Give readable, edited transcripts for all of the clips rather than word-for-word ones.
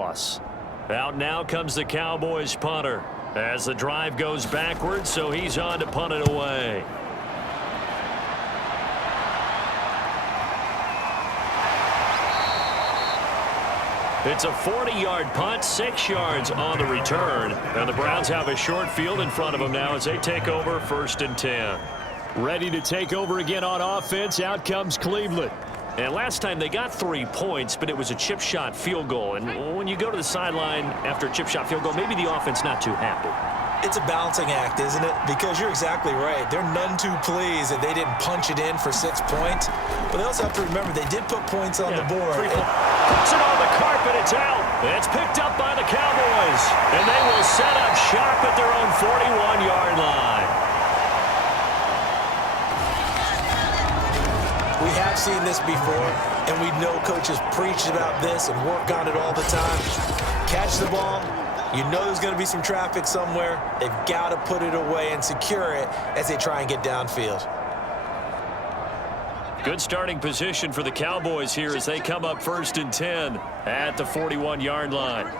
loss. Out now comes the Cowboys punter as the drive goes backwards, so he's on to punt it away. It's a 40-yard punt, 6 yards on the return. And the Browns have a short field in front of them now as they take over 1st and 10. Ready to take over again on offense. Out comes Cleveland. And last time they got 3 points, but it was a chip shot field goal. And when you go to the sideline after a chip shot field goal, maybe the offense not too happy. It's a balancing act, isn't it? Because you're exactly right. They're none too pleased that they didn't punch it in for 6 points. But they also have to remember they did put points on the board. Puts it on the carpet. It's out. It's picked up by the Cowboys. And they will set up shop at their own 41-yard line. We have seen this before, and we know coaches preach about this and work on it all the time. Catch the ball. You know there's going to be some traffic somewhere. They've got to put it away and secure it as they try and get downfield. Good starting position for the Cowboys here as they come up 1st and 10 at the 41-yard line.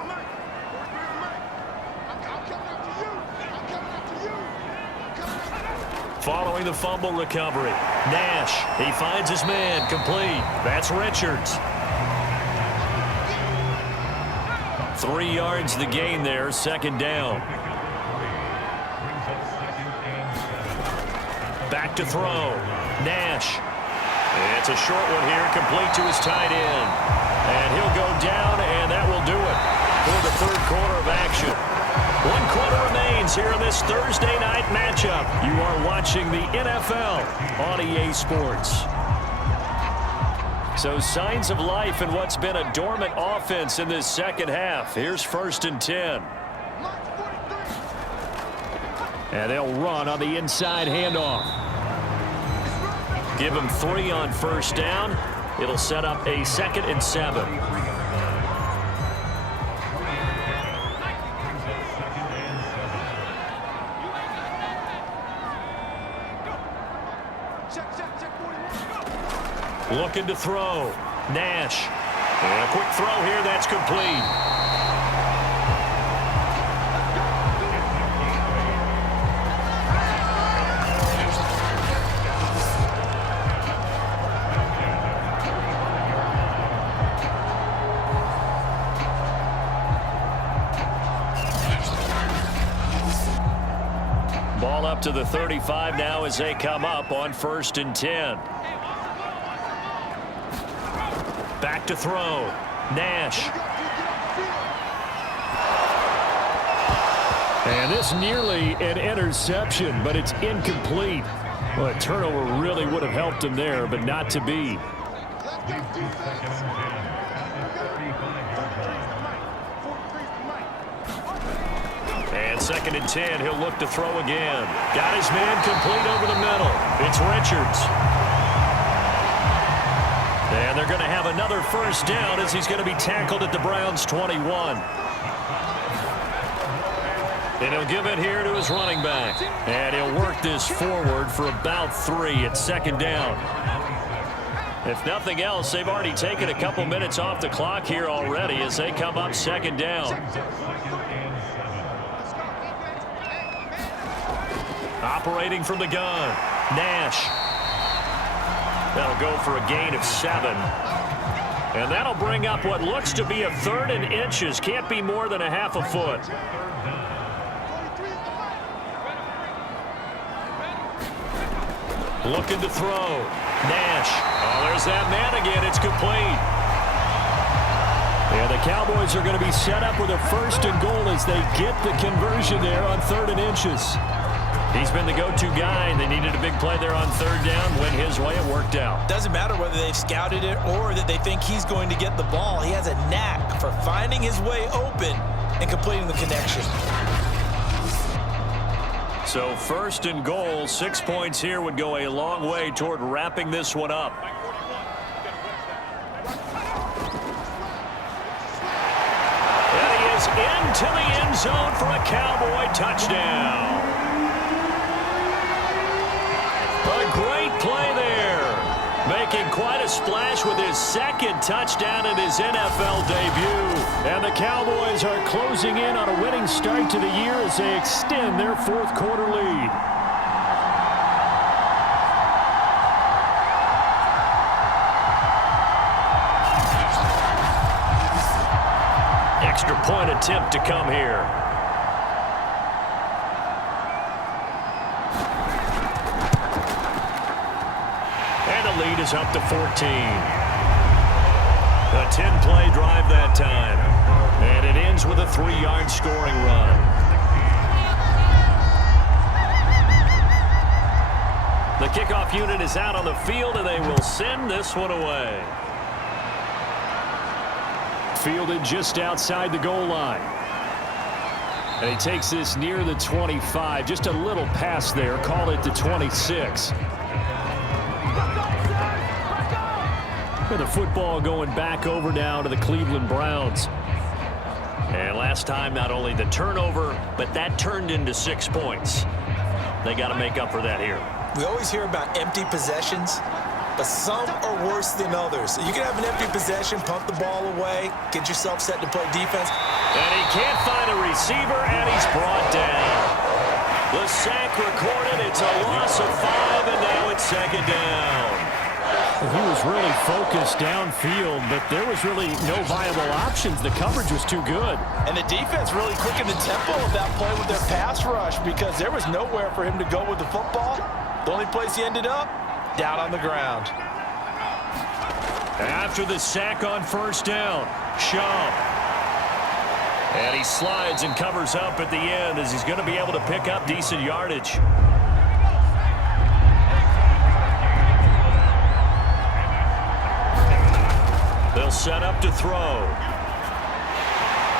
Following the fumble recovery, Nash, he finds his man, complete. That's Richards. 3 yards the gain there, 2nd down. Back to throw. Nash. It's a short one here, complete to his tight end. And he'll go down, and that will do it for the 3rd quarter of action. 1 quarter remains here in this Thursday night matchup. You are watching the NFL on EA Sports. So signs of life in what's been a dormant offense in this 2nd half. Here's 1st and 10. And they'll run on the inside handoff. Give them 3 on 1st down. It'll set up a 2nd and 7. Looking to throw. Nash. And a quick throw here. That's complete. Ball up to the 35 now as they come up on 1st and 10. Back to throw. Nash. And this nearly an interception, but it's incomplete. Well, a turnover really would have helped him there, but not to be. And 2nd and 10, he'll look to throw again. Got his man complete over the middle. It's Richards. And they're going to have another 1st down as he's going to be tackled at the Browns' 21. And he'll give it here to his running back. And he'll work this forward for about 3 at 2nd down. If nothing else, they've already taken a couple minutes off the clock here already as they come up 2nd down. Operating from the gun, Nash. That'll go for a gain of 7. And that'll bring up what looks to be a 3rd and inches. Can't be more than a half a foot. Looking to throw. Nash. Oh, there's that man again. It's complete. And the Cowboys are going to be set up with a 1st and goal as they get the conversion there on 3rd and inches. He's been the go-to guy. They needed a big play there on 3rd down. Went his way. It worked out. Doesn't matter whether they've scouted it or that they think he's going to get the ball. He has a knack for finding his way open and completing the connection. So 1st and goal, 6 points here would go a long way toward wrapping this one up. And he is into the end zone for a Cowboy touchdown. A great play there. making quite a splash with his second touchdown in his NFL debut. And the Cowboys are closing in on a winning start to the year as they extend their fourth quarter lead. Extra point attempt to come here. And the lead is up to 14. A 10-play drive that time. And it ends with a 3-yard scoring run. The kickoff unit is out on the field, and they will send this one away. Fielded just outside the goal line. And he takes this near the 25. Just a little pass there. Call it the 26. The football going back over now to the Cleveland Browns. And last time, not only the turnover, but that turned into 6 points. They got to make up for that here. We always hear about empty possessions, but some are worse than others. You can have an empty possession, pump the ball away, get yourself set to play defense. And he can't find a receiver, and he's brought down. The sack recorded. It's a loss of 5, and now it's second down. He was really focused downfield, but there was really no viable options. The coverage was too good. And the defense really quickened the tempo of that play with their pass rush because there was nowhere for him to go with the football. The only place he ended up, down on the ground. After the sack on first down, Shaw. And he slides and covers up at the end as he's going to be able to pick up decent yardage. They'll set up to throw.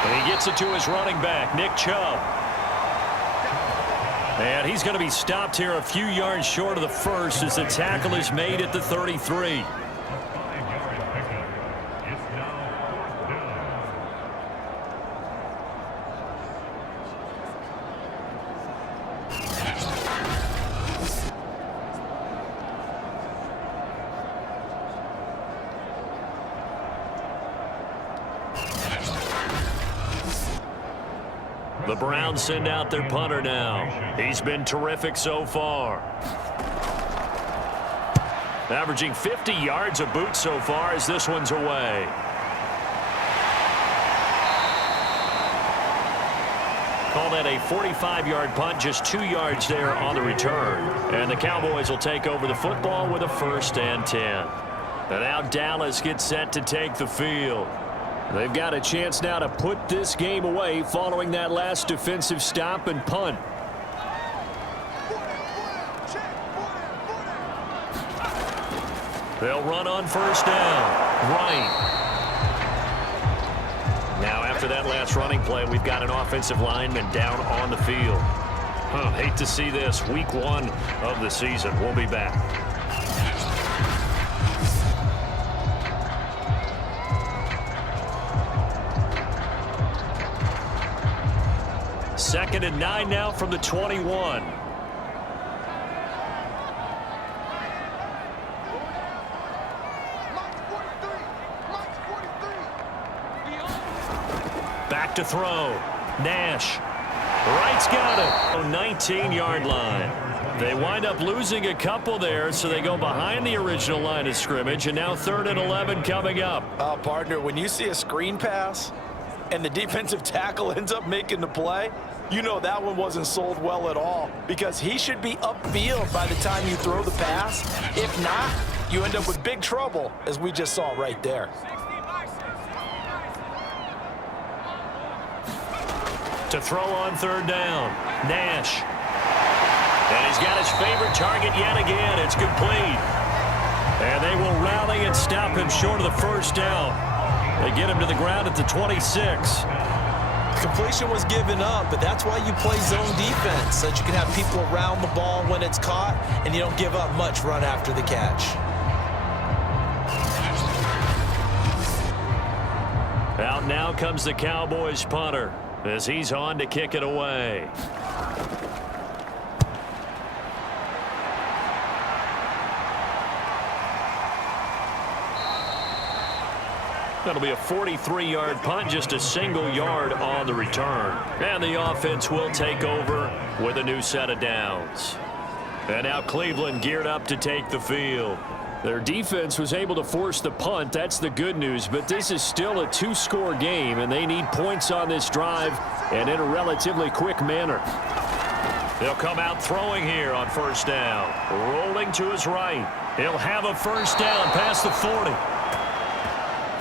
And he gets it to his running back, Nick Chubb. And he's going to be stopped here a few yards short of the first as the tackle is made at the 33. The Browns send out their punter now. He's been terrific so far. Averaging 50 yards a boot so far as this one's away. Call that a 45-yard punt, just 2 yards there on the return. And the Cowboys will take over the football with a 1st and 10. And now Dallas gets set to take the field. They've got a chance now to put this game away following that last defensive stop and punt. They'll run on first down. Right. Now after that last running play, we've got an offensive lineman down on the field. Hate to see this. Week 1 of the season. We'll be back. Second and 9 now from the 21. Back to throw. Nash. Wright's got it. 19-yard line. They wind up losing a couple there, so they go behind the original line of scrimmage, and now 3rd and 11 coming up. Partner, when you see a screen pass and the defensive tackle ends up making the play, you know that one wasn't sold well at all because he should be upfield by the time you throw the pass. If not, you end up with big trouble, as we just saw right there. To throw on 3rd down, Nash. And he's got his favorite target yet again. It's complete. And they will rally and stop him short of the 1st down. They get him to the ground at the 26. Completion was given up, but that's why you play zone defense, so that you can have people around the ball when it's caught, and you don't give up much run after the catch. Out now comes the Cowboys punter as he's on to kick it away. That'll be a 43-yard punt, just a single yard on the return. And the offense will take over with a new set of downs. And now Cleveland geared up to take the field. Their defense was able to force the punt. That's the good news. But this is still a two-score game, and they need points on this drive and in a relatively quick manner. They'll come out throwing here on first down. Rolling to his right. He'll have a first down past the 40.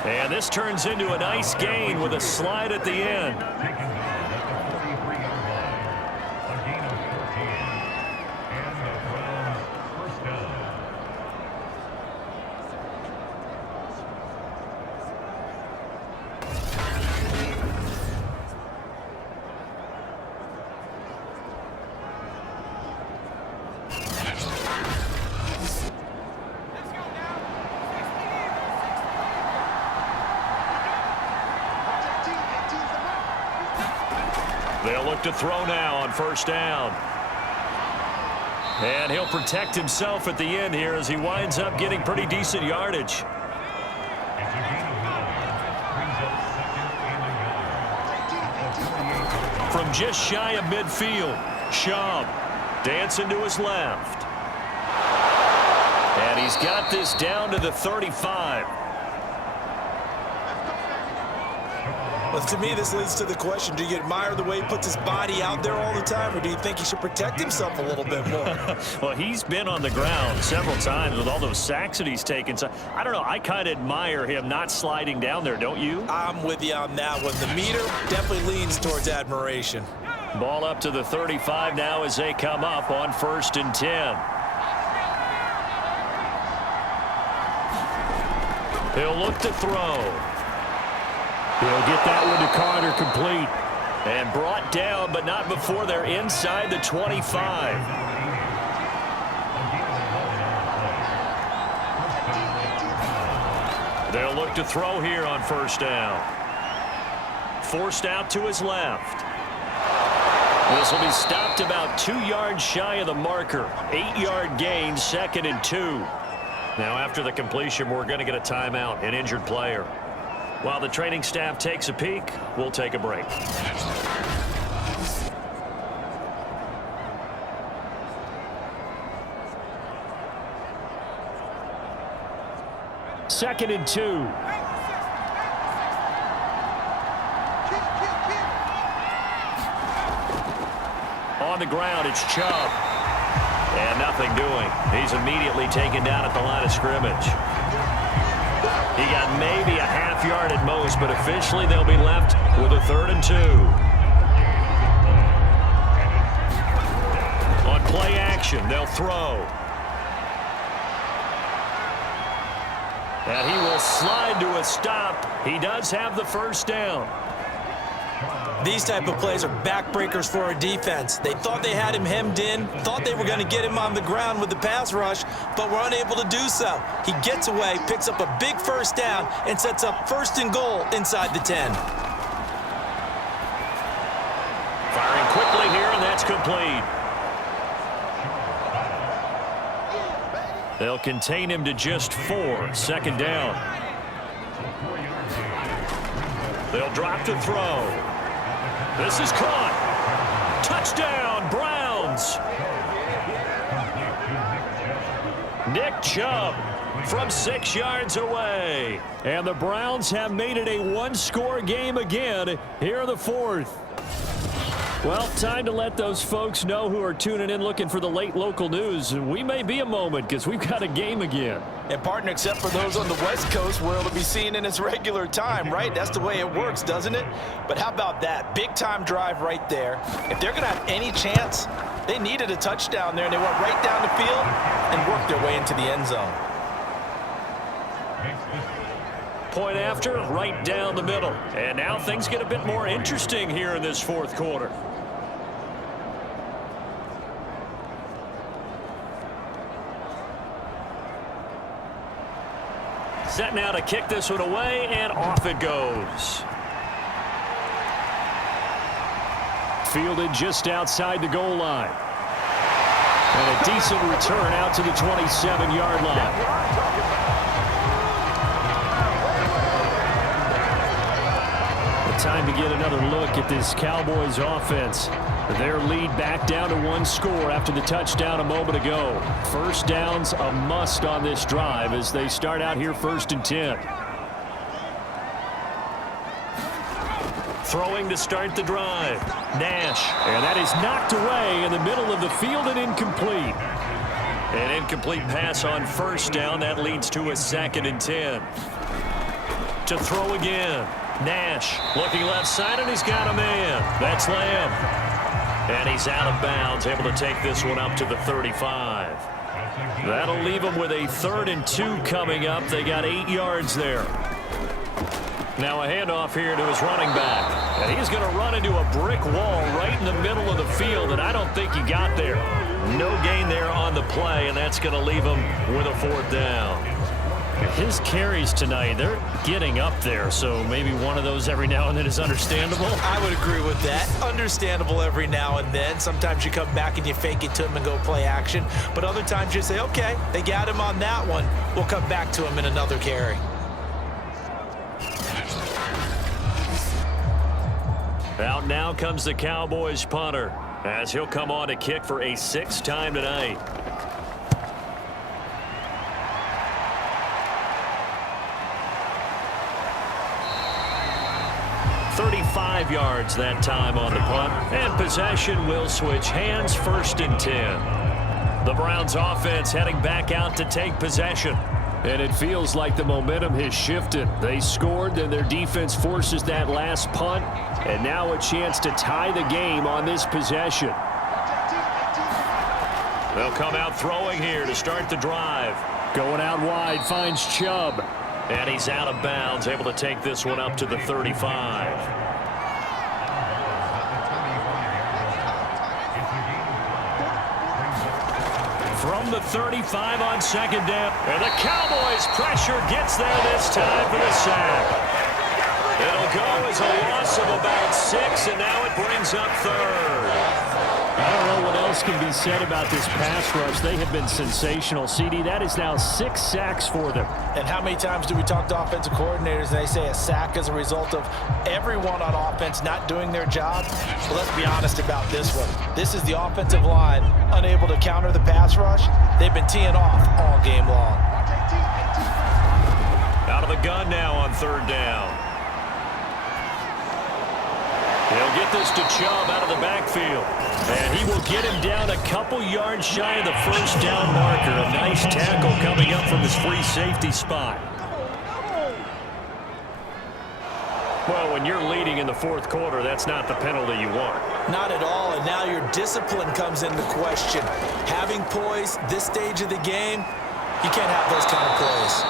And this turns into a nice gain with a slide at the end. They'll look to throw now on first down. And he'll protect himself at the end here as he winds up getting pretty decent yardage. From just shy of midfield, Schaub dancing to his left. And he's got this down to the 35. Well, to me, this leads to the question, do you admire the way he puts his body out there all the time, or do you think he should protect himself a little bit more? Well, he's been on the ground several times with all those sacks that he's taken. So I don't know. I kind of admire him not sliding down there, don't you? I'm with you on that one. The meter definitely leans towards admiration. Ball up to the 35 now as they come up on 1st and 10. He'll look to throw. He'll get that one to Carter, complete. And brought down, but not before they're inside the 25. They'll look to throw here on first down. Forced out to his left. This will be stopped about 2 yards shy of the marker. 8-yard gain, 2nd and 2. Now after the completion, we're going to get a timeout, an injured player. While the training staff takes a peek, we'll take a break. Second and 2. On the ground, it's Chubb. And nothing doing. He's immediately taken down at the line of scrimmage. He got maybe a half yard at most, but officially they'll be left with a 3rd and 2. On play action, they'll throw. And he will slide to a stop. He does have the first down. These type of plays are backbreakers for a defense. They thought they had him hemmed in, thought they were going to get him on the ground with the pass rush, but were unable to do so. He gets away, picks up a big first down, and sets up 1st and goal inside the 10. Firing quickly here, and that's complete. They'll contain him to just 4. 2nd down. They'll drop to throw. This is caught. Touchdown, Browns. Nick Chubb from 6 yards away. And the Browns have made it a one-score game again here in the 4th. Well, time to let those folks know who are tuning in looking for the late local news. And we may be a moment because we've got a game again. And partner, except for those on the West Coast where it'll be seen in its regular time, right? That's the way it works, doesn't it? But how about that? Big-time drive right there. If they're going to have any chance, they needed a touchdown there, and they went right down the field and worked their way into the end zone. Point after, right down the middle. And now things get a bit more interesting here in this 4th quarter. Set now to kick this one away, and off it goes. Fielded just outside the goal line. And a decent return out to the 27-yard line. Time to get another look at this Cowboys offense. Their lead back down to 1 score after the touchdown a moment ago. First down's a must on this drive as they start out here 1st and 10. Throwing to start the drive. Nash. And that is knocked away in the middle of the field and incomplete. An incomplete pass on 1st down. That leads to a 2nd and 10. To throw again. Nash looking left side, and he's got a man. That's Lamb. And he's out of bounds, able to take this one up to the 35. That'll leave him with a 3rd and 2 coming up. They got 8 yards there. Now a handoff here to his running back. And he's going to run into a brick wall right in the middle of the field, and I don't think he got there. No gain there on the play, and that's going to leave him with a 4th down. His carries tonight, they're getting up there, so maybe one of those every now and then is understandable. I would agree with that. Understandable every now and then. Sometimes you come back and you fake it to him and go play action. But other times you say, okay, they got him on that one. We'll come back to him in another carry. Out now comes the Cowboys punter as he'll come on to kick for a 6th time tonight. 35 yards that time on the punt, and possession will switch hands. 1st and 10. The Browns offense heading back out to take possession. And it feels like the momentum has shifted. They scored, then their defense forces that last punt, and now a chance to tie the game on this possession. They'll come out throwing here to start the drive. Going out wide, finds Chubb. And he's out of bounds, able to take this one up to the 35. From the 35 on 2nd down. And the Cowboys pressure gets there this time for the sack. It'll go as a loss of about 6, and now it brings up 3rd. I don't know what else can be said about this pass rush. They have been sensational. CD, that is now 6 sacks for them. And how many times do we talk to offensive coordinators and they say a sack as a result of everyone on offense not doing their job? Well, let's be honest about this one. This is the offensive line unable to counter the pass rush. They've been teeing off all game long. Out of the gun now on 3rd down. He'll get this to Chubb out of the backfield. And he will get him down a couple yards shy of the 1st down marker. A nice tackle coming up from his free safety spot. Well, when you're leading in the 4th quarter, that's not the penalty you want. Not at all, and now your discipline comes into question. Having poise this stage of the game, you can't have those kind of plays.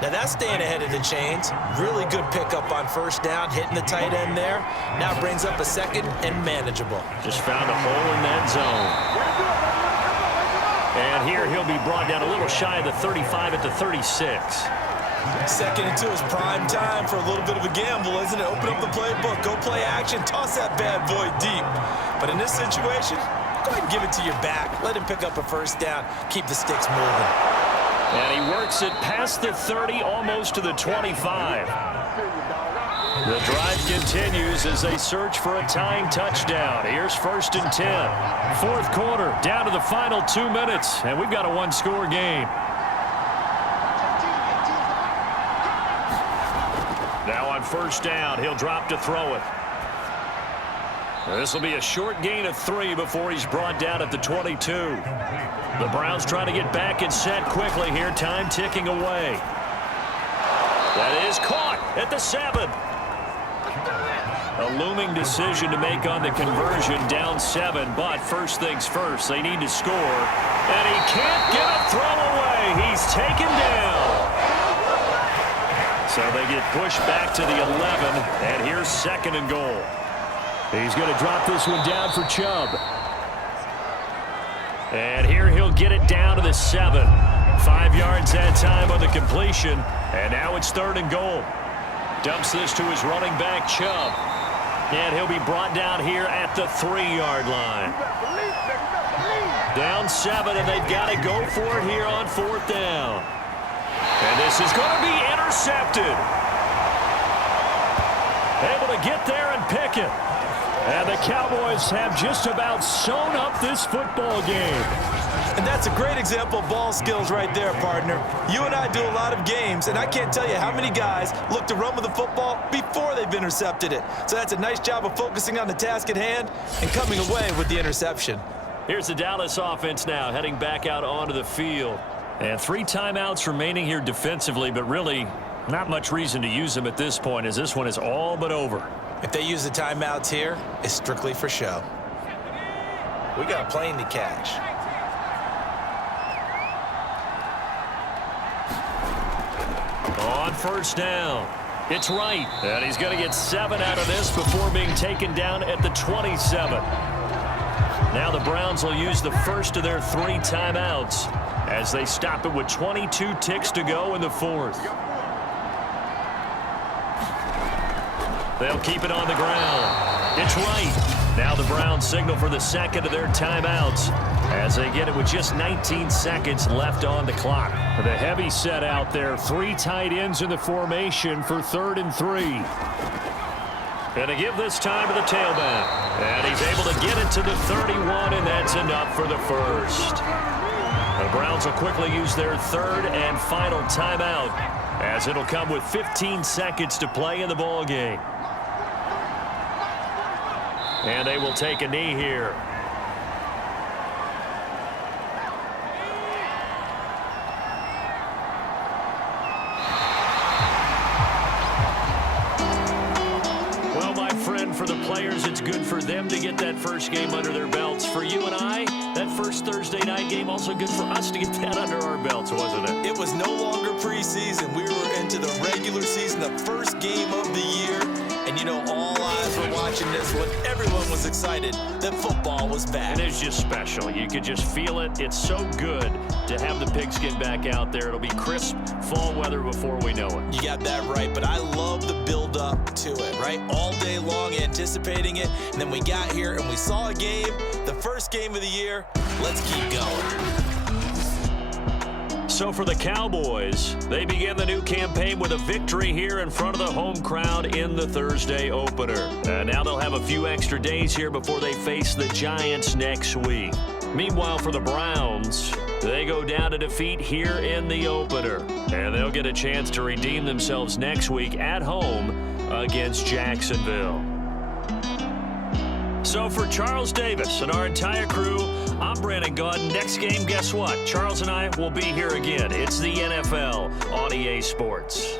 Now that's staying ahead of the chains. Really good pickup on 1st down, hitting the tight end there. Now brings up a 2nd and manageable. Just found a hole in that zone. And here he'll be brought down a little shy of the 35 at the 36. 2nd and 2 is prime time for a little bit of a gamble, isn't it? Open up the playbook, go play action, toss that bad boy deep. But in this situation, go ahead and give it to your back. Let him pick up a 1st down, keep the sticks moving. And he works it past the 30, almost to the 25. The drive continues as they search for a tying touchdown. Here's 1st and 10. 4th quarter, down to the final 2 minutes, and we've got a 1-score game. Now on 1st down, he'll drop to throw it. This will be a short gain of 3 before he's brought down at the 22. The Browns trying to get back and set quickly here. Time ticking away. That is caught at the 7. A looming decision to make on the conversion, down 7. But first things first, they need to score. And he can't get a throw away. He's taken down. So they get pushed back to the 11. And here's 2nd and goal. He's going to drop this one down for Chubb. And here he'll get it down to the 7. 5 yards that time on the completion. And now it's 3rd and goal. Dumps this to his running back, Chubb. And he'll be brought down here at the 3-yard line. Down 7, and they've got to go for it here on 4th down. And this is going to be intercepted. Able to get there and pick it. And the Cowboys have just about sewn up this football game. And that's a great example of ball skills right there, partner. You and I do a lot of games, and I can't tell you how many guys look to run with the football before they've intercepted it. So that's a nice job of focusing on the task at hand and coming away with the interception. Here's the Dallas offense now heading back out onto the field. And 3 timeouts remaining here defensively, but really not much reason to use them at this point as this one is all but over. If they use the timeouts here, it's strictly for show. We got a plane to catch. On first down, it's right. And he's going to get 7 out of this before being taken down at the 27. Now the Browns will use the first of their 3 timeouts as they stop it with 22 ticks to go in the 4th. They'll keep it on the ground. It's right. Now the Browns signal for the second of their timeouts as they get it with just 19 seconds left on the clock. The heavy set out there. 3 tight ends in the formation for 3rd and 3. Going to give this time to the tailback. And he's able to get it to the 31, and that's enough for the first. The Browns will quickly use their 3rd and final timeout as it'll come with 15 seconds to play in the ball game. And they will take a knee here. Well, my friend, for the players, it's good for them to get that first game under their belts. For you and I, that first Thursday night game, also good for us to get that under our belts, wasn't it? It was no longer preseason. We were into the regular season, the first game of the year. And, you know, all eyes were watching this when everyone was excited that football was back. And it's just special. You could just feel it. It's so good to have the pigskin back out there. It'll be crisp fall weather before we know it. You got that right, but I love the build-up to it, right? All day long anticipating it, and then we got here and we saw a game, the first game of the year. Let's keep going. So for the Cowboys, they begin the new campaign with a victory here in front of the home crowd in the Thursday opener. Now they'll have a few extra days here before they face the Giants next week. Meanwhile, for the Browns, they go down to defeat here in the opener. And they'll get a chance to redeem themselves next week at home against Jacksonville. So for Charles Davis and our entire crew, I'm Brandon Gaudin. Next game, guess what? Charles and I will be here again. It's the NFL on EA Sports.